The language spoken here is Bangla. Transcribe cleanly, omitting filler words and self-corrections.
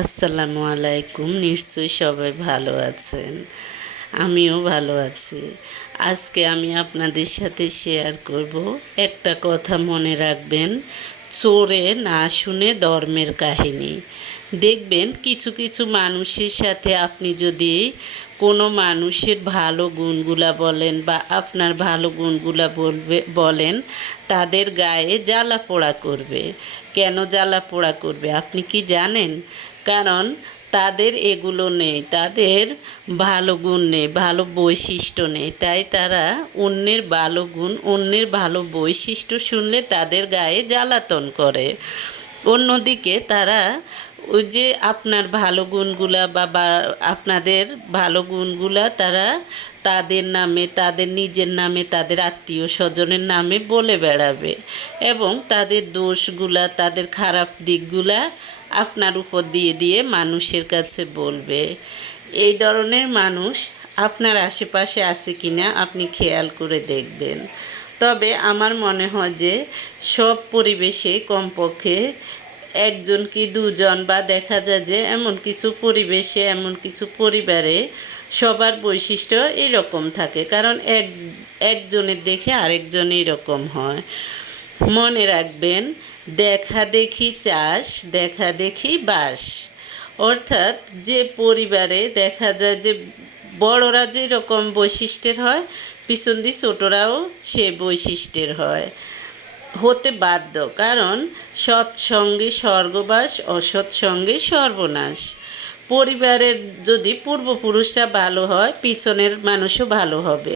আসসালামু আলাইকুম। নিশ্চয়ই সবাই ভালো আছেন, আমিও ভালো আছি। আজকে আমি আপনাদের সাথে শেয়ার করব একটা কথা, মনে রাখবেন, চোরে না শুনে ধর্মের কাহিনী। দেখবেন কিছু কিছু মানুষের সাথে আপনি যদি কোনো মানুষের ভালো গুণগুলা বলেন বা আপনার ভালো গুণগুলা বলেন, তাদের গায়ে জ্বালা পোড়া করবে। কেন জ্বালা পোড়া করবে আপনি কি জানেন? কারণ তাদের এগুলো নেই, তাদের ভালো গুণ নেই, ভালো বৈশিষ্ট্য নেই, তাই তারা অন্যের ভালো গুণ, অন্যের ভালো বৈশিষ্ট্য শুনলে তাদের গায়ে জ্বালাতন করে। অন্যদিকে তারা ওই যে আপনার ভালো গুণগুলা বা আপনাদের ভালো গুণগুলা তারা তাদের নামে, তাদের নিজের নামে, তাদের আত্মীয় স্বজনের নামে বলে বেড়াবে এবং তাদের দোষগুলা, তাদের খারাপ দিকগুলা আপনার উপর দিয়ে দিয়ে মানুষের কাছে বলবে। এই ধরনের মানুষ আপনার আশেপাশে আছে কিনা আপনি খেয়াল করে দেখবেন। তবে আমার মনে হয় যে সব পরিবেশে কমপক্ষে একজন কি দুজন, বা দেখা যায় যে এমন কিছু পরিবেশে, এমন কিছু পরিবারে সবার বৈশিষ্ট্য এরকম থাকে, কারণ একজনের দেখে আরেকজন এরকম হয়। মনে রাখবেন, দেখা দেখি চাষ, দেখা দেখি বাস। অর্থাৎ যে পরিবারে দেখা যায় যে বড়রা যেরকম বৈশিষ্ট্যের হয়, পিছন দিয়ে ছোটরাও সে বৈশিষ্ট্যের হতে বাধ্য। কারণ সৎসঙ্গে স্বর্গবাস, অসৎসঙ্গে সর্বনাশ। পরিবারের যদি পূর্বপুরুষরা ভালো হয়, পিছনের মানুষও ভালো হবে।